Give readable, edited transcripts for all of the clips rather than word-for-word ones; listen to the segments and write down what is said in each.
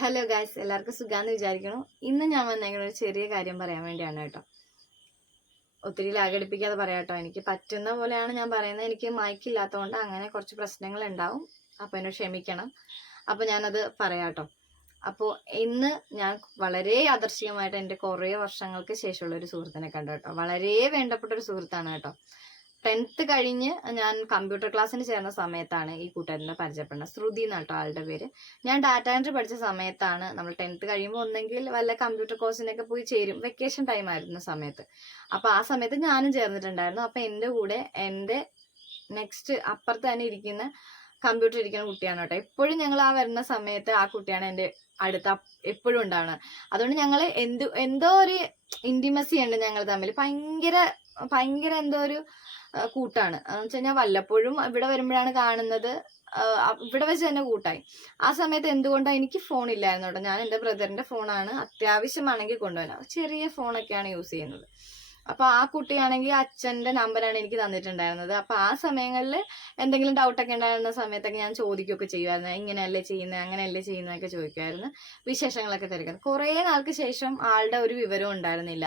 Hello guys, എല്ലാവർക്കും സുഖാന്ന് വിചാരിക്കണു. ഇന്ന് ഞാൻ വന്നേക്കുന്ന ഒരു ചെറിയ കാര്യം പറയാൻ വേണ്ടിയാണ് കേട്ടോ. ഒത്തിരി ലാഗടിപ്പിക്കാതെ പറയാട്ടോ. എനിക്ക് പറ്റുന്ന പോലെയാണ് ഞാൻ പറയുന്നത്. എനിക്ക് മൈക്കില്ലാത്തതുകൊണ്ട് അങ്ങനെ കുറച്ച് പ്രശ്നങ്ങൾ ഉണ്ടാവും. അപ്പോൾ എന്നോട് ക്ഷമിക്കണം. അപ്പോൾ ഞാനത് പറയാട്ടോ. അപ്പോൾ ഇന്ന് ഞാൻ വളരെ യാദൃശ്ചികമായിട്ട് എൻ്റെ കുറേ വർഷങ്ങൾക്ക് ശേഷമുള്ള ഒരു സുഹൃത്തിനെ കണ്ടു കേട്ടോ. വളരെ വേണ്ടപ്പെട്ട ഒരു സുഹൃത്താണ് കേട്ടോ. 10th കഴിഞ്ഞ് ഞാൻ കമ്പ്യൂട്ടർ ക്ലാസ്സിന് ചേർന്ന സമയത്താണ് ഈ കൂട്ടുകാരനെ പരിചയപ്പെടുന്നത്. ശ്രുതി എന്നാട്ടോ ആളുടെ പേര്. ഞാൻ ഡാറ്റ എൻട്രി പഠിച്ച സമയത്താണ് നമ്മൾ 10th കഴിയുമ്പോൾ ഒന്നെങ്കിൽ വല്ല കമ്പ്യൂട്ടർ കോഴ്സിനൊക്കെ പോയി ചേരും. വെക്കേഷൻ ടൈം ആയിരുന്ന സമയത്ത്. അപ്പോൾ ആ സമയത്ത് ഞാനും ചേർന്നിട്ടുണ്ടായിരുന്നു. അപ്പോൾ എൻ്റെ കൂടെ എൻ്റെ നെക്സ്റ്റ് അപ്പുറത്ത് തന്നെ ഇരിക്കുന്ന കമ്പ്യൂട്ടർ ഇരിക്കുന്ന കുട്ടിയാണ് കേട്ടോ. എപ്പോഴും ഞങ്ങൾ ആ വരുന്ന സമയത്ത് ആ കുട്ടിയാണ് എൻ്റെ അടുത്ത എപ്പോഴും ഉണ്ടാവുന്നത്. അതുകൊണ്ട് ഞങ്ങൾ എന്തോ ഒരു ഇൻറ്റിമസി ഉണ്ട് ഞങ്ങൾ തമ്മിൽ. ഭയങ്കര എന്തോ ഒരു കൂട്ടാണ്. എന്ന് വെച്ച് കഴിഞ്ഞാൽ വല്ലപ്പോഴും ഇവിടെ വരുമ്പോഴാണ് കാണുന്നത്. ഇവിടെ വെച്ച് തന്നെ കൂട്ടായി. ആ സമയത്ത് എന്തുകൊണ്ടാണ് എനിക്ക് ഫോൺ ഇല്ലായിരുന്നു കേട്ടോ. ഞാൻ എൻ്റെ ബ്രദറിന്റെ ഫോണാണ് അത്യാവശ്യമാണെങ്കിൽ കൊണ്ടുപോകാൻ. ചെറിയ ഫോണൊക്കെയാണ് യൂസ് ചെയ്യുന്നത്. അപ്പൊ ആ കുട്ടിയാണെങ്കിൽ അച്ഛന്റെ നമ്പറാണ് എനിക്ക് തന്നിട്ടുണ്ടായിരുന്നത്. അപ്പൊ ആ സമയങ്ങളിൽ എന്തെങ്കിലും ഡൗട്ടൊക്കെ ഉണ്ടായിരുന്ന സമയത്തൊക്കെ ഞാൻ ചോദിക്കുകയൊക്കെ ചെയ്യുമായിരുന്നു. ഇങ്ങനെയല്ലേ ചെയ്യുന്നത്, അങ്ങനെയല്ലേ ചെയ്യുന്നതൊക്കെ ചോദിക്കുമായിരുന്നു. വിശേഷങ്ങളൊക്കെ തിരക്കുന്നത്. കുറേ നാൾക്ക് ശേഷം ആളുടെ ഒരു വിവരവും ഉണ്ടായിരുന്നില്ല.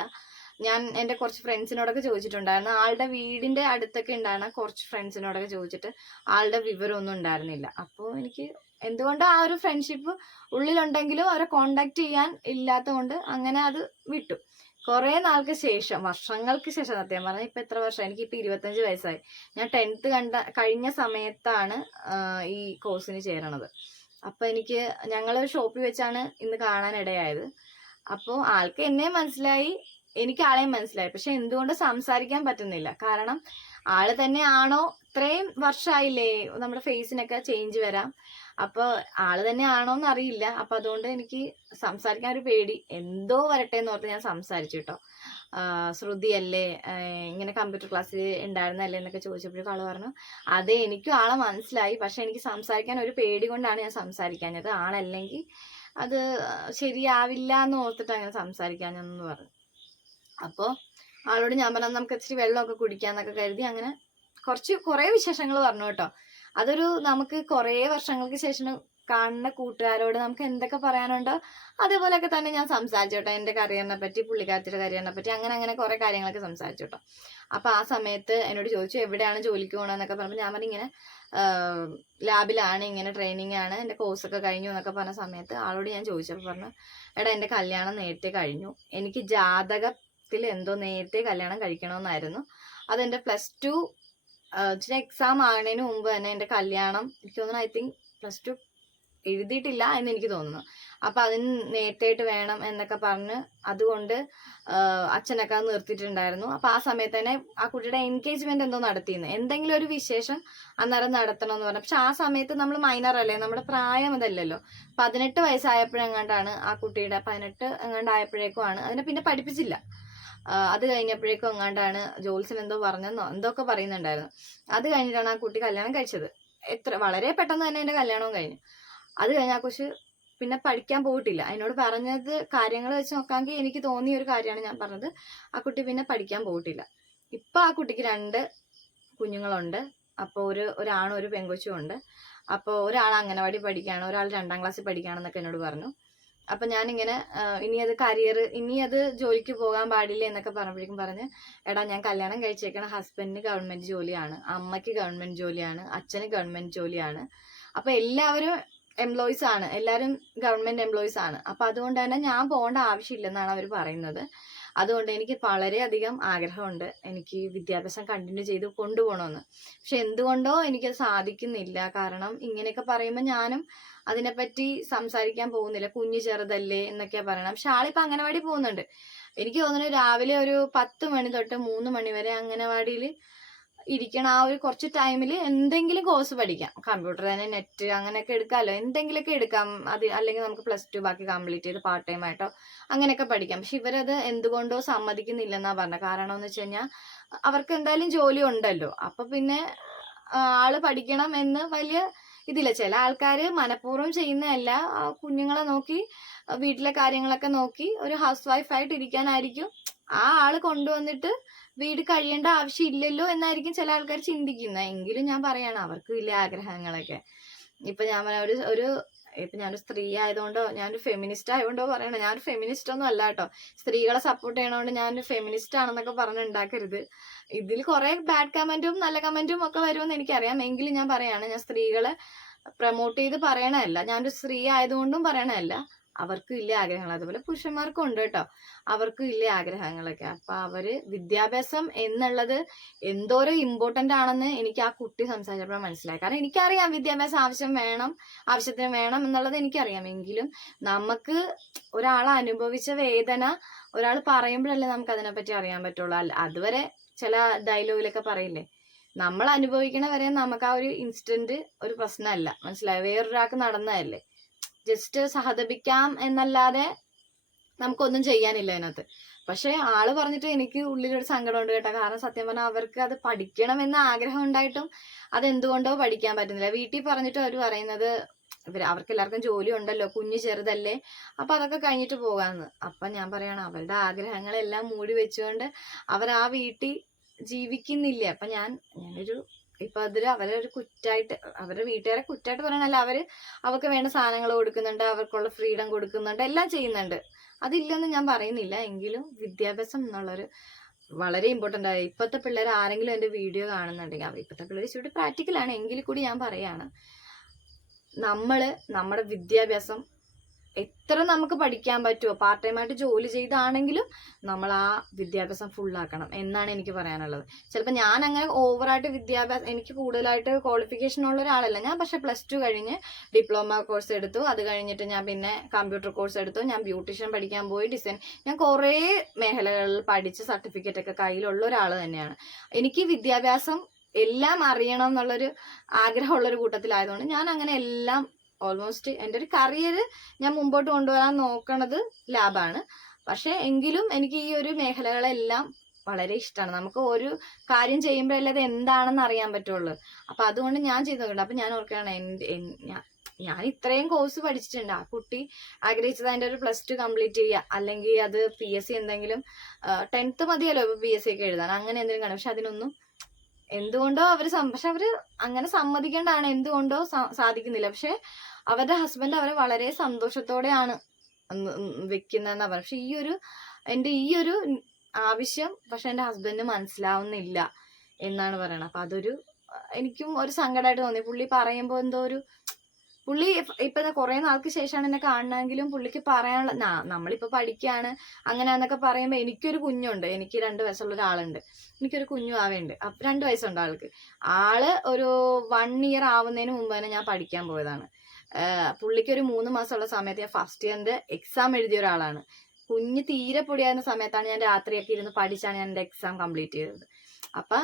ഞാൻ എൻ്റെ കുറച്ച് ഫ്രണ്ട്സിനോടൊക്കെ ചോദിച്ചിട്ടുണ്ടായിരുന്നു. ആളുടെ വീടിന്റെ അടുത്തൊക്കെ ഉണ്ടായിരുന്ന കുറച്ച് ഫ്രണ്ട്സിനോടൊക്കെ ചോദിച്ചിട്ട് ആളുടെ വിവരമൊന്നും ഉണ്ടായിരുന്നില്ല. അപ്പോൾ എനിക്ക് എന്തുകൊണ്ട് ആ ഒരു ഫ്രണ്ട്ഷിപ്പ് ഉള്ളിലുണ്ടെങ്കിലും അവരെ കോണ്ടാക്ട് ചെയ്യാൻ ഇല്ലാത്തതുകൊണ്ട് അങ്ങനെ അത് വിട്ടു. കുറേ നാൾക്ക് ശേഷം, വർഷങ്ങൾക്ക് ശേഷം, സത്യം പറഞ്ഞാൽ ഇപ്പൊ എത്ര വർഷം, എനിക്കിപ്പോൾ 25 വയസ്സായി. ഞാൻ 10th കഴിഞ്ഞ സമയത്താണ് ഈ കോഴ്സിന് ചേരണത്. അപ്പൊ ഞങ്ങൾ ഷോപ്പിൽ വെച്ചാണ് ഇന്ന് കാണാനിടയായത്. അപ്പോൾ ആൾക്ക് എന്നെ മനസ്സിലായി, എനിക്ക് ആളെയും മനസ്സിലായി. പക്ഷെ എന്തുകൊണ്ട് സംസാരിക്കാൻ പറ്റുന്നില്ല? കാരണം ആള് തന്നെയാണോ? ഇത്രയും വർഷമായില്ലേ, നമ്മുടെ ഫേസിനൊക്കെ ചേഞ്ച് വരാം. അപ്പൊ ആള് തന്നെയാണോന്ന് അറിയില്ല. അപ്പൊ അതുകൊണ്ട് എനിക്ക് സംസാരിക്കാൻ ഒരു പേടി. എന്തോ വരട്ടെ എന്ന് ഓർത്ത് ഞാൻ സംസാരിച്ചു കേട്ടോ. ശ്രുതിയല്ലേ, ഇങ്ങനെ കമ്പ്യൂട്ടർ ക്ലാസ്സിൽ ഉണ്ടായിരുന്നല്ലേ എന്നൊക്കെ ചോദിച്ചപ്പോഴേക്കും ആള് പറഞ്ഞു അതെ, എനിക്കും ആളെ മനസ്സിലായി. പക്ഷെ എനിക്ക് സംസാരിക്കാൻ ഒരു പേടി കൊണ്ടാണ് ഞാൻ സംസാരിക്കാഞ്ഞത്. ആളല്ലെങ്കിൽ അത് ശരിയാവില്ല എന്ന് ഓർത്തിട്ട് അങ്ങനെ സംസാരിക്കാഞ്ഞെന്ന് പറഞ്ഞു. അപ്പോൾ ആളോട് ഞാൻ പറഞ്ഞു നമുക്ക് ഇച്ചിരി വെള്ളമൊക്കെ കുടിക്കാന്നൊക്കെ കരുതി അങ്ങനെ കുറേ വിശേഷങ്ങൾ പറഞ്ഞു കേട്ടോ. അതൊരു നമുക്ക് കുറേ വർഷങ്ങൾക്ക് ശേഷം കാണുന്ന കൂട്ടുകാരോട് നമുക്ക് എന്തൊക്കെ പറയാനുണ്ടോ അതേപോലെയൊക്കെ തന്നെ ഞാൻ സംസാരിച്ചു കേട്ടോ. എൻ്റെ കരിയറിനെ പറ്റി, പുള്ളിക്കാരത്തിയുടെ കരിയറിനെ പറ്റി, അങ്ങനെ കുറേ കാര്യങ്ങളൊക്കെ സംസാരിച്ചു കേട്ടോ. അപ്പൊ ആ സമയത്ത് എന്നോട് ചോദിച്ചു എവിടെയാണ് ജോലിക്ക് പോകണമെന്നൊക്കെ പറഞ്ഞപ്പോൾ ഞാൻ പറഞ്ഞു ഇങ്ങനെ ലാബിലാണ്, ഇങ്ങനെ ട്രെയിനിങ് ആണ്, എൻ്റെ കോഴ്സൊക്കെ കഴിഞ്ഞു എന്നൊക്കെ പറഞ്ഞ സമയത്ത് ആളോട് ഞാൻ ചോദിച്ചപ്പോൾ പറഞ്ഞു എടാ എൻ്റെ കല്യാണം നേരത്തെ കഴിഞ്ഞു. എനിക്ക് ജാതകത്തിൽ എന്തോ നേരത്തെ കല്യാണം കഴിക്കണമെന്നായിരുന്നു. അതെൻ്റെ +2 എക്സാം ആകുന്നതിന് മുമ്പ് തന്നെ എൻ്റെ കല്യാണം, എനിക്ക് തോന്നുന്നു ഐ തിങ്ക് +2 എഴുതിയിട്ടില്ല എന്ന് എനിക്ക് തോന്നുന്നു. അപ്പൊ അതിന് നേരത്തെയായിട്ട് വേണം എന്നൊക്കെ പറഞ്ഞ് അതുകൊണ്ട് അച്ഛനൊക്കെ നിർത്തിയിട്ടുണ്ടായിരുന്നു. അപ്പൊ ആ സമയത്ത് തന്നെ ആ കുട്ടിയുടെ എൻഗേജ്മെന്റ് എന്തോ നടത്തിയിരുന്നു. എന്തെങ്കിലും ഒരു വിശേഷം അന്നേരം നടത്തണമെന്ന് പറഞ്ഞു. പക്ഷെ ആ സമയത്ത് നമ്മൾ മൈനർ അല്ലേ, നമ്മുടെ പ്രായം അതല്ലല്ലോ. 18 വയസ്സായപ്പോഴെങ്ങാണ്ടാണ് ആ കുട്ടിയുടെ 18 എങ്ങാണ്ടായപ്പോഴേക്കുമാണ്. അതിനെ പിന്നെ പഠിപ്പിച്ചില്ല. അത് കഴിഞ്ഞപ്പോഴേക്കും എങ്ങാണ്ടാണ് ജോത്സ്യൻ എന്തോ പറഞ്ഞെന്നോ എന്തൊക്കെ പറയുന്നുണ്ടായിരുന്നു. അത് കഴിഞ്ഞിട്ടാണ് ആ കുട്ടി കല്യാണം കഴിച്ചത്. വളരെ പെട്ടെന്ന് തന്നെ എൻ്റെ കല്യാണവും കഴിഞ്ഞു. അത് കഴിഞ്ഞ ആ കൊച്ച് പിന്നെ പഠിക്കാൻ പോയിട്ടില്ല. അതിനോട് പറഞ്ഞത് കാര്യങ്ങൾ വെച്ച് നോക്കാമെങ്കിൽ എനിക്ക് തോന്നിയ ഒരു കാര്യമാണ് ഞാൻ പറഞ്ഞത്. ആ കുട്ടി പിന്നെ പഠിക്കാൻ പോയിട്ടില്ല. ഇപ്പൊ ആ കുട്ടിക്ക് 2 കുഞ്ഞുങ്ങളുണ്ട്. അപ്പോൾ ഒരാണും ഒരു പെങ്കൊച്ചും ഉണ്ട്. അപ്പോൾ ഒരാൾ അംഗനവാടി പഠിക്കുകയാണ്, ഒരാൾ 2ാം ക്ലാസ്സിൽ പഠിക്കുകയാണെന്നൊക്കെ എന്നോട് പറഞ്ഞു. അപ്പൊ ഞാനിങ്ങനെ ഇനി അത് ജോലിക്ക് പോകാൻ പാടില്ല എന്നൊക്കെ പറഞ്ഞപ്പോഴേക്കും പറഞ്ഞ് എടാ ഞാൻ കല്യാണം കഴിച്ചേക്കണ ഹസ്ബൻഡിന് ഗവൺമെന്റ് ജോലിയാണ്, അമ്മയ്ക്ക് ഗവൺമെന്റ് ജോലിയാണ്, അച്ഛന് ഗവൺമെന്റ് ജോലിയാണ്. അപ്പൊ എല്ലാവരും എംപ്ലോയീസ് ആണ്, എല്ലാവരും ഗവൺമെന്റ് എംപ്ലോയീസ് ആണ്. അപ്പൊ അതുകൊണ്ട് തന്നെ ഞാൻ പോകേണ്ട ആവശ്യമില്ലെന്നാണ് അവർ പറയുന്നത്. അതുകൊണ്ട് എനിക്ക് വളരെയധികം ആഗ്രഹമുണ്ട് എനിക്ക് വിദ്യാഭ്യാസം കണ്ടിന്യൂ ചെയ്ത് കൊണ്ടുപോകണമെന്ന്. പക്ഷെ എന്തുകൊണ്ടോ എനിക്കത് സാധിക്കുന്നില്ല. കാരണം ഇങ്ങനെയൊക്കെ പറയുമ്പോൾ ഞാനും അതിനെപ്പറ്റി സംസാരിക്കാൻ പോകുന്നില്ല. കുഞ്ഞു ചെറുതല്ലേ എന്നൊക്കെയാ പറയണം. പക്ഷെ ആളിപ്പോ അംഗനവാടി പോകുന്നുണ്ട്. എനിക്ക് തോന്നുന്നു രാവിലെ ഒരു 10 മണി തൊട്ട് 3 മണി വരെ അംഗനവാടിയിൽ ഇരിക്കണം. ആ ഒരു കുറച്ച് ടൈമിൽ എന്തെങ്കിലും കോഴ്സ് പഠിക്കാം. കമ്പ്യൂട്ടർ തന്നെ, നെറ്റ് അങ്ങനെയൊക്കെ എടുക്കാമല്ലോ, എന്തെങ്കിലുമൊക്കെ എടുക്കാം. അല്ലെങ്കിൽ നമുക്ക് +2 ബാക്കി കംപ്ലീറ്റ് ചെയ്ത് പാർട്ട് ടൈം ആയിട്ടോ അങ്ങനെയൊക്കെ പഠിക്കാം. പക്ഷെ ഇവരത് എന്തുകൊണ്ടോ സമ്മതിക്കുന്നില്ലെന്നാ പറഞ്ഞത്. കാരണം എന്ന് വെച്ച് കഴിഞ്ഞാൽ അവർക്ക് എന്തായാലും ജോലി ഉണ്ടല്ലോ. അപ്പൊ പിന്നെ ആള് പഠിക്കണം എന്ന് വലിയ ഇതില്ല. ചില ആൾക്കാര് മനഃപൂർവ്വം ചെയ്യുന്നതല്ല, കുഞ്ഞുങ്ങളെ നോക്കി വീട്ടിലെ കാര്യങ്ങളൊക്കെ നോക്കി ഒരു ഹൗസ് വൈഫായിട്ട് ഇരിക്കാനായിരിക്കും ആ ആള് കൊണ്ടുവന്നിട്ട് വീട് കഴിയേണ്ട ആവശ്യമില്ലല്ലോ എന്നായിരിക്കും ചില ആൾക്കാർ ചിന്തിക്കുന്നത്. എങ്കിലും ഞാൻ പറയാണ് അവർക്ക് വലിയ ആഗ്രഹങ്ങളൊക്കെ. ഇപ്പൊ ഞാൻ ഒരു ഇപ്പൊ ഞാനൊരു സ്ത്രീ ആയതുകൊണ്ടോ ഞാനൊരു ഫെമിനിസ്റ്റ് ആയതുകൊണ്ടോ പറയണേ, ഞാനൊരു ഫെമിനിസ്റ്റ് ഒന്നും അല്ല കേട്ടോ. സ്ത്രീകളെ സപ്പോർട്ട് ചെയ്യണോണ്ട് ഞാനൊരു ഫെമിനിസ്റ്റ് ആണെന്നൊക്കെ പറഞ്ഞുണ്ടാക്കരുത്. ഇതിൽ കുറെ ബാഡ് കമന്റും നല്ല കമന്റും ഒക്കെ വരുമെന്ന് എനിക്കറിയാം. എങ്കിലും ഞാൻ പറയാണ്, ഞാൻ സ്ത്രീകളെ പ്രൊമോട്ട് ചെയ്ത് പറയണല്ല, ഞാനൊരു സ്ത്രീ ആയതുകൊണ്ടും പറയണല്ല. അവർക്കും ഇല്ലേ ആഗ്രഹങ്ങൾ, അതുപോലെ പുരുഷന്മാർക്കും ഉണ്ട് കേട്ടോ, അവർക്കും ഇല്ലേ ആഗ്രഹങ്ങളൊക്കെ. അപ്പൊ അവര് വിദ്യാഭ്യാസം എന്നുള്ളത് എന്തോരം ഇമ്പോർട്ടന്റ് ആണെന്ന് എനിക്ക് ആ കുട്ടി സംസാരിച്ചപ്പോൾ മനസ്സിലായി. കാരണം എനിക്കറിയാം വിദ്യാഭ്യാസം ആവശ്യത്തിന് വേണം എന്നുള്ളത് എനിക്കറിയാം. എങ്കിലും നമുക്ക് ഒരാൾ അനുഭവിച്ച വേദന ഒരാൾ പറയുമ്പോഴല്ലേ നമുക്ക് അതിനെപ്പറ്റി അറിയാൻ പറ്റുള്ളൂ. അതുവരെ ചില ഡയലോഗിലൊക്കെ പറയില്ലേ, നമ്മൾ അനുഭവിക്കണ വരെ നമുക്ക് ആ ഒരു ഇൻസ്റ്റന്റ് ഒരു പ്രശ്നമല്ല, മനസ്സിലായോ? വേറൊരാൾക്ക് നടന്നതല്ലേ, ജസ്റ്റ് സഹതപിക്കാം എന്നല്ലാതെ നമുക്കൊന്നും ചെയ്യാനില്ല അതിനകത്ത്. പക്ഷെ ആള് പറഞ്ഞിട്ട് എനിക്ക് ഉള്ളിലൊരു സങ്കടം ഉണ്ട് കേട്ടോ. കാരണം സത്യം പറഞ്ഞാൽ അവർക്ക് അത് പഠിക്കണമെന്ന് ആഗ്രഹം ഉണ്ടായിട്ടും അതെന്തുകൊണ്ടോ പഠിക്കാൻ പറ്റുന്നില്ല. വീട്ടിൽ പറഞ്ഞിട്ട് അവർ പറയുന്നത് അവർക്ക് എല്ലാവർക്കും ജോലി ഉണ്ടല്ലോ, കുഞ്ഞു ചെറുതല്ലേ, അപ്പൊ അതൊക്കെ കഴിഞ്ഞിട്ട് പോകാന്ന്. അപ്പൊ ഞാൻ പറയണം, അവരുടെ ആഗ്രഹങ്ങളെല്ലാം മൂടി വെച്ചുകൊണ്ട് അവർ ആ വീട്ടിൽ ജീവിക്കുന്നില്ല. അപ്പൊ ഞാനൊരു ഇപ്പൊ അതിൽ അവരെ ഒരു കുറ്റായിട്ട്, അവരുടെ വീട്ടുകാരെ കുറ്റായിട്ട് പറയണല്ല, അവർക്ക് വേണ്ട സാധനങ്ങൾ കൊടുക്കുന്നുണ്ട്, അവർക്കുള്ള ഫ്രീഡം കൊടുക്കുന്നുണ്ട്, എല്ലാം ചെയ്യുന്നുണ്ട്, അതില്ലെന്ന് ഞാൻ പറയുന്നില്ല. എങ്കിലും വിദ്യാഭ്യാസം എന്നുള്ളൊരു വളരെ ഇമ്പോർട്ടൻ്റ് ആയി. ഇപ്പോഴത്തെ പിള്ളേർ ആരെങ്കിലും എൻ്റെ വീഡിയോ കാണുന്നുണ്ടെങ്കിൽ, ഇപ്പോഴത്തെ പിള്ളേർ ഇച്ചിരി പ്രാക്ടിക്കലാണ് എങ്കിൽ കൂടി ഞാൻ പറയാണ്, നമ്മുടെ വിദ്യാഭ്യാസം എത്ര നമുക്ക് പഠിക്കാൻ പറ്റുമോ, പാർട്ട് ടൈം ആയിട്ട് ജോലി ചെയ്താണെങ്കിലും നമ്മൾ ആ വിദ്യാഭ്യാസം ഫുള്ളാക്കണം എന്നാണ് എനിക്ക് പറയാനുള്ളത്. ചിലപ്പോൾ ഞാൻ അങ്ങനെ ഓവറായിട്ട് വിദ്യാഭ്യാസം, എനിക്ക് കൂടുതലായിട്ട് ക്വാളിഫിക്കേഷൻ ഉള്ള ഒരാളല്ല ഞാൻ. പക്ഷെ +2 കഴിഞ്ഞ് ഡിപ്ലോമ കോഴ്സ് എടുത്തു, അത് കഴിഞ്ഞിട്ട് ഞാൻ പിന്നെ കമ്പ്യൂട്ടർ കോഴ്സ് എടുത്തു, ഞാൻ ബ്യൂട്ടീഷ്യൻ പഠിക്കാൻ പോയി, ഡിസൈൻ, ഞാൻ കുറേ മേഖലകളിൽ പഠിച്ച് സർട്ടിഫിക്കറ്റ് ഒക്കെ കയ്യിലുള്ള ഒരാൾ തന്നെയാണ്. എനിക്ക് വിദ്യാഭ്യാസം എല്ലാം അറിയണം എന്നുള്ളൊരു ആഗ്രഹമുള്ളൊരു കൂട്ടത്തിലായതുകൊണ്ട് ഞാൻ അങ്ങനെ എല്ലാം ഓൾമോസ്റ്റ് എൻ്റെ ഒരു കരിയർ ഞാൻ മുമ്പോട്ട് കൊണ്ടുവരാൻ നോക്കണത് ലാബാണ്. പക്ഷെ എങ്കിലും എനിക്ക് ഈ ഒരു മേഖലകളെല്ലാം വളരെ ഇഷ്ടമാണ്. നമുക്ക് ഒരു കാര്യം ചെയ്യുമ്പോഴല്ലേ അത് എന്താണെന്ന് അറിയാൻ പറ്റുള്ളൂ. അപ്പൊ അതുകൊണ്ട് ഞാൻ ചെയ്ത് നോക്കുന്നുണ്ട്. അപ്പൊ ഞാൻ ഓർക്കുകയാണ്, ഞാൻ ഇത്രയും കോഴ്സ് പഠിച്ചിട്ടുണ്ട്, ആ കുട്ടി ആഗ്രഹിച്ചത് അതിൻ്റെ ഒരു +2 കംപ്ലീറ്റ് ചെയ്യുക, അല്ലെങ്കിൽ അത് PSC എന്തെങ്കിലും 10th മതിയല്ലോ ഇപ്പൊ PSC ഒക്കെ എഴുതാൻ, അങ്ങനെ എന്തെങ്കിലും കാണും. പക്ഷെ അതിനൊന്നും എന്തുകൊണ്ടോ പക്ഷെ അവര് അങ്ങനെ സമ്മതിക്കേണ്ടതാണ്, എന്തുകൊണ്ടോ സാധിക്കുന്നില്ല. പക്ഷെ അവരുടെ ഹസ്ബൻഡ് അവരെ വളരെ സന്തോഷത്തോടെയാണ് വെക്കുന്നതെന്നാ പറയുന്നത്. പക്ഷെ എൻ്റെ ഈ ഒരു ആവശ്യം പക്ഷെ എൻ്റെ ഹസ്ബൻഡിന് മനസ്സിലാവുന്നില്ല എന്നാണ് പറയണത്. അപ്പൊ എനിക്കും ഒരു സങ്കടമായിട്ട് തോന്നി. പുള്ളി പറയുമ്പോൾ എന്തോ പുള്ളി ഇപ്പൊ കുറെ നാൾക്ക് ശേഷമാണ് എന്നെ കാണണമെങ്കിലും പുള്ളിക്ക് പറയാനുള്ള, നമ്മളിപ്പോ പഠിക്കുകയാണ് അങ്ങനെയാന്നൊക്കെ പറയുമ്പോ, എനിക്കൊരു കുഞ്ഞുണ്ട്, എനിക്ക് 2 വയസ്സുള്ള ഒരാളുണ്ട്, എനിക്കൊരു കുഞ്ഞു ആവേണ്ട്. 2 വയസ്സുണ്ട് ആൾക്ക്. ആള് ഒരു 1 ഇയർ ആവുന്നതിന് മുമ്പ് തന്നെ ഞാൻ പഠിക്കാൻ പോയതാണ്. പുള്ളിക്ക് ഒരു 3 മാസമുള്ള സമയത്ത് ഞാൻ ഫസ്റ്റ് ഇയറിന്റെ എക്സാം എഴുതിയ ഒരാളാണ്. കുഞ്ഞ് തീരെ പൊടിയായിരുന്ന സമയത്താണ് ഞാൻ രാത്രിയൊക്കെ ഇരുന്ന് പഠിച്ചാണ് ഞാൻ എൻ്റെ എക്സാം കംപ്ലീറ്റ് ചെയ്തത്. അപ്പൊ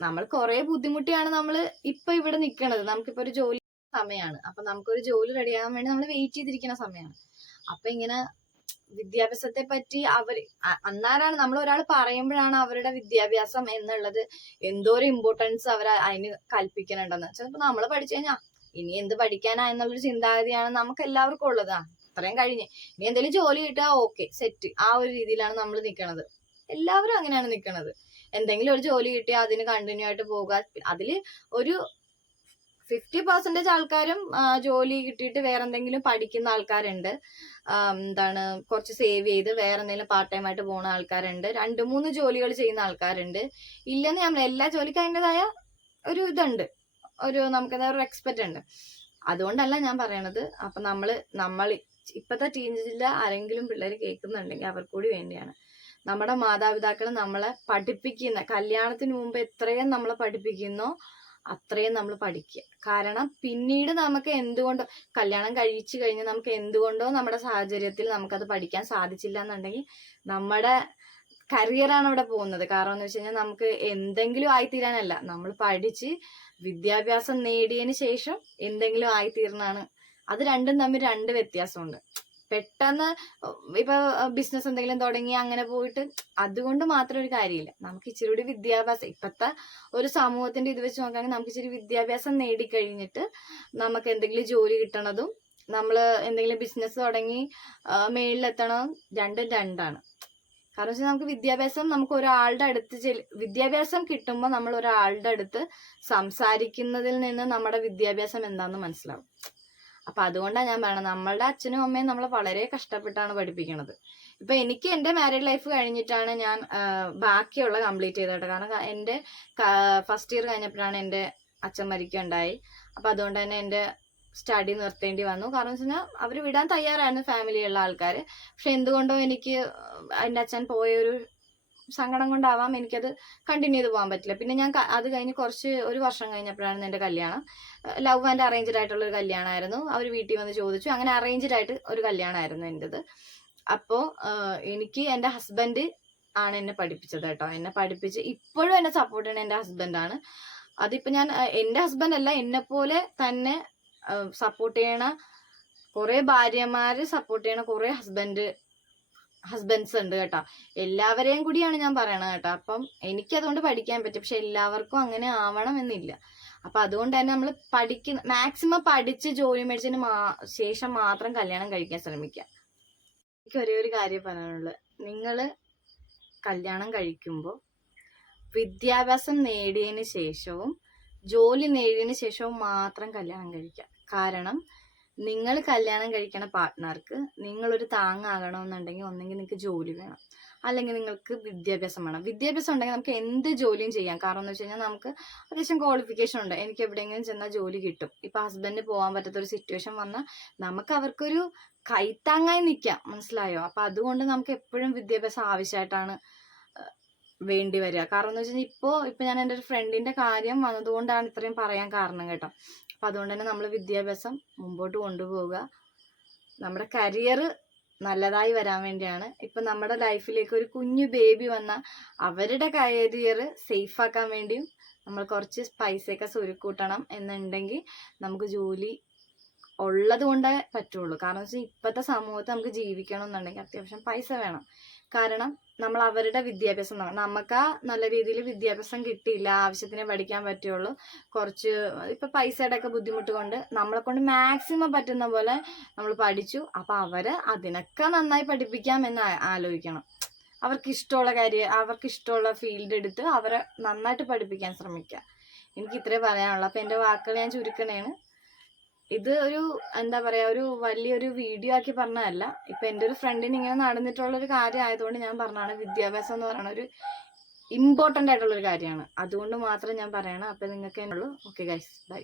നമ്മൾ കുറെ ബുദ്ധിമുട്ടിയാണ് നമ്മൾ ഇപ്പൊ ഇവിടെ നിൽക്കണത്. നമുക്കിപ്പോ ഒരു ജോലി സമയമാണ്, അപ്പൊ നമുക്കൊരു ജോലി റെഡിയാകാൻ വേണ്ടി നമ്മൾ വെയിറ്റ് ചെയ്തിരിക്കുന്ന സമയമാണ്. അപ്പൊ ഇങ്ങനെ വിദ്യാഭ്യാസത്തെ പറ്റി അന്നാരാണ് നമ്മൾ ഒരാൾ പറയുമ്പോഴാണ് അവരുടെ വിദ്യാഭ്യാസം എന്നുള്ളത് എന്തോരം ഇമ്പോർട്ടൻസ് അതിന് കൽപ്പിക്കുന്നുണ്ടെന്ന്. ചിലപ്പോ നമ്മൾ പഠിച്ചു കഴിഞ്ഞാൽ ഇനി എന്ത് പഠിക്കാനാ എന്നുള്ളൊരു ചിന്താഗതിയാണ് നമുക്ക് എല്ലാവർക്കും ഉള്ളത്. അത്രയും കഴിഞ്ഞ് ഇനി എന്തെങ്കിലും ജോലി കിട്ടുക, ഓക്കെ സെറ്റ്, ആ ഒരു രീതിയിലാണ് നമ്മൾ നിൽക്കണത്. എല്ലാവരും അങ്ങനെയാണ് നിൽക്കണത്. എന്തെങ്കിലും ഒരു ജോലി കിട്ടിയാൽ അതിന് കണ്ടിന്യൂ ആയിട്ട് പോകുക. അതില് ഒരു 50% ആൾക്കാരും ജോലി കിട്ടിയിട്ട് വേറെ എന്തെങ്കിലും പഠിക്കുന്ന ആൾക്കാരുണ്ട്. കുറച്ച് സേവ് ചെയ്ത് വേറെ എന്തെങ്കിലും പാർട്ട് ടൈം ആയിട്ട് പോകുന്ന ആൾക്കാരുണ്ട്. 2-3 ജോലികൾ ചെയ്യുന്ന ആൾക്കാരുണ്ട്. ഇല്ലെന്ന് നമ്മൾ എല്ലാ ജോലിക്കും അതിൻ്റെതായ ഒരു ഇതുണ്ട്, നമുക്കത് ഒരു എക്സ്പെക്റ്റ് ഉണ്ട്. അതുകൊണ്ടല്ല ഞാൻ പറയണത്. അപ്പൊ നമ്മൾ ഇപ്പത്തെ ടീനേജിൽ ആരെങ്കിലും പിള്ളേർ കേൾക്കുന്നുണ്ടെങ്കിൽ അവർക്ക് കൂടി വേണ്ടിയാണ്. നമ്മുടെ മാതാപിതാക്കൾ നമ്മളെ പഠിപ്പിക്കുന്ന, കല്യാണത്തിന് മുമ്പ് എത്രയും നമ്മളെ പഠിപ്പിക്കുന്നോ അത്രയും നമ്മൾ പഠിക്കുക. കാരണം പിന്നീട് നമുക്ക് എന്തുകൊണ്ടോ കല്യാണം കഴിച്ചു കഴിഞ്ഞ് നമുക്ക് എന്തുകൊണ്ടോ നമ്മുടെ സാഹചര്യത്തിൽ നമുക്കത് പഠിക്കാൻ സാധിച്ചില്ല എന്നുണ്ടെങ്കിൽ നമ്മുടെ കരിയറാണ് അവിടെ പോകുന്നത്. കാരണം എന്ന് വെച്ച് കഴിഞ്ഞാൽ നമുക്ക് എന്തെങ്കിലും ആയിത്തീരാനല്ല, നമ്മൾ പഠിച്ച് വിദ്യാഭ്യാസം നേടിയതിന് ശേഷം എന്തെങ്കിലും ആയിത്തീർന്നാണ്. അത് രണ്ടും തമ്മിൽ 2 വ്യത്യാസമുണ്ട്. പെട്ടെന്ന് ഇപ്പൊ ബിസിനസ് എന്തെങ്കിലും തുടങ്ങി അങ്ങനെ പോയിട്ട് അതുകൊണ്ട് മാത്രം ഒരു കാര്യമില്ല. നമുക്ക് ഇച്ചിരി കൂടി വിദ്യാഭ്യാസം, ഇപ്പത്തെ ഒരു സമൂഹത്തിന്റെ ഇത് വെച്ച് നോക്കുകയാണെങ്കിൽ നമുക്ക് ഇച്ചിരി വിദ്യാഭ്യാസം നേടിക്കഴിഞ്ഞിട്ട് നമുക്ക് എന്തെങ്കിലും ജോലി കിട്ടണതും നമ്മൾ എന്തെങ്കിലും ബിസിനസ് തുടങ്ങി മേളിലെത്തണതും രണ്ടാണ്. കാരണം വെച്ചാൽ നമുക്ക് വിദ്യാഭ്യാസം, നമുക്ക് ഒരാളുടെ അടുത്ത് വിദ്യാഭ്യാസം കിട്ടുമ്പോൾ നമ്മൾ ഒരാളുടെ അടുത്ത് സംസാരിക്കുന്നതിൽ നിന്ന് നമ്മുടെ വിദ്യാഭ്യാസം എന്താണെന്ന് മനസ്സിലാവും. അപ്പൊ അതുകൊണ്ടാണ് ഞാൻ പറയണത്, നമ്മളുടെ അച്ഛനും അമ്മയും നമ്മളെ വളരെ കഷ്ടപ്പെട്ടാണ് പഠിപ്പിക്കുന്നത്. ഇപ്പൊ എനിക്ക് എന്റെ മാരീഡ് ലൈഫ് കഴിഞ്ഞിട്ടാണ് ഞാൻ ബാക്കിയുള്ള കംപ്ലീറ്റ് ചെയ്തത്. കാരണം എന്റെ ഫസ്റ്റ് ഇയർ കഴിഞ്ഞപ്പോഴാണ് എന്റെ അച്ഛൻ മരിക്കുകയുണ്ടായി. അപ്പൊ അതുകൊണ്ട് തന്നെ എന്റെ സ്റ്റഡി നിർത്തേണ്ടി വന്നു. കാരണം വെച്ച് കഴിഞ്ഞാൽ അവർ വിടാൻ തയ്യാറായിരുന്നു ഫാമിലിയുള്ള ആൾക്കാർ. പക്ഷെ എന്തുകൊണ്ടോ എനിക്ക് എൻ്റെ അച്ഛൻ പോയൊരു സങ്കടം കൊണ്ടാവാം എനിക്കത് കണ്ടിന്യൂ ചെയ്ത് പോകാൻ പറ്റില്ല. പിന്നെ ഞാൻ അത് കഴിഞ്ഞ് ഒരു വർഷം കഴിഞ്ഞപ്പോഴാണ് എൻ്റെ കല്യാണം. ലവ് ആൻഡ് അറേഞ്ച്ഡ് ആയിട്ടുള്ള ഒരു കല്യാണമായിരുന്നു. അവർ വീട്ടിൽ വന്ന് ചോദിച്ചു. അങ്ങനെ അറേഞ്ച്ഡ് ആയിട്ട് ഒരു കല്യാണമായിരുന്നു എൻ്റെത്. അപ്പോൾ എനിക്ക് എൻ്റെ ഹസ്ബൻഡ് ആണ് എന്നെ പഠിപ്പിച്ചത് കേട്ടോ. എന്നെ പഠിപ്പിച്ച് ഇപ്പോഴും എന്നെ സപ്പോർട്ട് ചെയ്യണ എൻ്റെ ഹസ്ബൻഡാണ്. അതിപ്പോൾ ഞാൻ എൻ്റെ ഹസ്ബൻഡ് അല്ല, എന്നെപ്പോലെ തന്നെ സപ്പോർട്ട് ചെയ്യണ കുറെ ഭാര്യമാര് സപ്പോർട്ട് ചെയ്യണ കുറെ ഹസ്ബൻഡ്സ് ഉണ്ട് കേട്ടോ. എല്ലാവരെയും കൂടിയാണ് ഞാൻ പറയണത് കേട്ടോ. അപ്പം എനിക്കതുകൊണ്ട് പഠിക്കാൻ പറ്റും. പക്ഷെ എല്ലാവർക്കും അങ്ങനെ ആവണം എന്നില്ല. അപ്പൊ അതുകൊണ്ട് തന്നെ നമ്മൾ മാക്സിമം പഠിച്ച് ജോലി മേടിച്ചതിന് ശേഷം മാത്രം കല്യാണം കഴിക്കാൻ ശ്രമിക്കുക. എനിക്ക് ഒരേ ഒരു കാര്യം പറയാനുള്ളത്, നിങ്ങള് കല്യാണം കഴിക്കുമ്പോൾ വിദ്യാഭ്യാസം നേടിയതിന് ശേഷവും ജോലി നേടിയതിന് ശേഷവും മാത്രം കല്യാണം കഴിക്കുക. കാരണം നിങ്ങൾ കല്യാണം കഴിക്കണ പാർട്ട്ണർക്ക് നിങ്ങളൊരു താങ്ങാകണമെന്നുണ്ടെങ്കിൽ ഒന്നെങ്കിൽ നിങ്ങൾക്ക് ജോലി വേണം, അല്ലെങ്കിൽ നിങ്ങൾക്ക് വിദ്യാഭ്യാസം വേണം. വിദ്യാഭ്യാസം ഉണ്ടെങ്കിൽ നമുക്ക് എന്ത് ജോലിയും ചെയ്യാം. കാരണം എന്ന് വെച്ച് കഴിഞ്ഞാൽ നമുക്ക് അത്യാവശ്യം ക്വാളിഫിക്കേഷൻ ഉണ്ട്. എനിക്ക് എവിടെയെങ്കിലും ചെന്നാൽ ജോലി കിട്ടും. ഇപ്പൊ ഹസ്ബൻഡിന് പോകാൻ പറ്റാത്തൊരു സിറ്റുവേഷൻ വന്നാൽ നമുക്ക് അവർക്കൊരു കൈത്താങ്ങായി നിൽക്കാം. മനസ്സിലായോ? അപ്പൊ അതുകൊണ്ട് നമുക്ക് എപ്പോഴും വിദ്യാഭ്യാസം ആവശ്യമായിട്ടാണ് വേണ്ടി വരിക. കാരണം എന്ന് വെച്ച് കഴിഞ്ഞാൽ ഇപ്പൊ ഞാൻ എൻ്റെ ഒരു ഫ്രണ്ടിന്റെ കാര്യം വന്നതുകൊണ്ടാണ് ഇത്രയും പറയാൻ കാരണം കേട്ടോ. അപ്പൊ അതുകൊണ്ട് തന്നെ നമ്മൾ വിദ്യാഭ്യാസം മുമ്പോട്ട് കൊണ്ടുപോവുക. നമ്മുടെ കരിയർ നല്ലതായി വരാൻ വേണ്ടിയാണ്. ഇപ്പൊ നമ്മുടെ ലൈഫിലേക്ക് ഒരു കുഞ്ഞു ബേബി വന്നാൽ അവരുടെ കരിയർ സേഫ് ആക്കാൻ വേണ്ടിയും നമ്മൾ കുറച്ച് പൈസയൊക്കെ സ്വരുക്കൂട്ടണം എന്നുണ്ടെങ്കിൽ നമുക്ക് ജോലി ഉള്ളത് കൊണ്ടേ പറ്റുള്ളൂ. കാരണം വെച്ചാൽ ഇപ്പോഴത്തെ സമൂഹത്തിൽ നമുക്ക് ജീവിക്കണം എന്നുണ്ടെങ്കിൽ അത്യാവശ്യം പൈസ വേണം. കാരണം നമ്മൾ അവരുടെ വിദ്യാഭ്യാസം നമുക്ക് നല്ല രീതിയിൽ വിദ്യാഭ്യാസം കിട്ടിയില്ല, ആവശ്യത്തിന് പഠിക്കാൻ പറ്റുള്ളൂ. കുറച്ച് ഇപ്പൊ പൈസയുടെ ഒക്കെ ബുദ്ധിമുട്ട് കൊണ്ട് നമ്മളെ കൊണ്ട് മാക്സിമം പറ്റുന്ന പോലെ നമ്മൾ പഠിച്ചു. അപ്പൊ അവര് അതിനൊക്കെ നന്നായി പഠിപ്പിക്കാം എന്ന് ആലോചിക്കണം. അവർക്ക് ഇഷ്ടമുള്ള കാര്യം, അവർക്ക് ഇഷ്ടമുള്ള ഫീൽഡ് എടുത്ത് അവരെ നന്നായിട്ട് പഠിപ്പിക്കാൻ ശ്രമിക്കുക. എനിക്ക് ഇത്രേ പറയാനുള്ളൂ. അപ്പൊ എന്റെ വാക്കുകൾ ഞാൻ ചുരുക്കണേണ്. ഇത് ഒരു എന്താ പറയാ, ഒരു വലിയൊരു വീഡിയോ ആക്കി പറഞ്ഞതല്ല. ഇപ്പൊ എൻ്റെ ഒരു ഫ്രണ്ടിന് ഇങ്ങനെ നടന്നിട്ടുള്ള ഒരു കാര്യം ആയതുകൊണ്ട് ഞാൻ പറഞ്ഞാണ്. വിദ്യാഭ്യാസം എന്ന് പറയുന്ന ഒരു ഇമ്പോർട്ടൻ്റ് ആയിട്ടുള്ള ഒരു കാര്യമാണ്. അതുകൊണ്ട് മാത്രം ഞാൻ പറയണം. അപ്പൊ നിങ്ങൾക്ക് ഉള്ളൂ. Okay guys, by.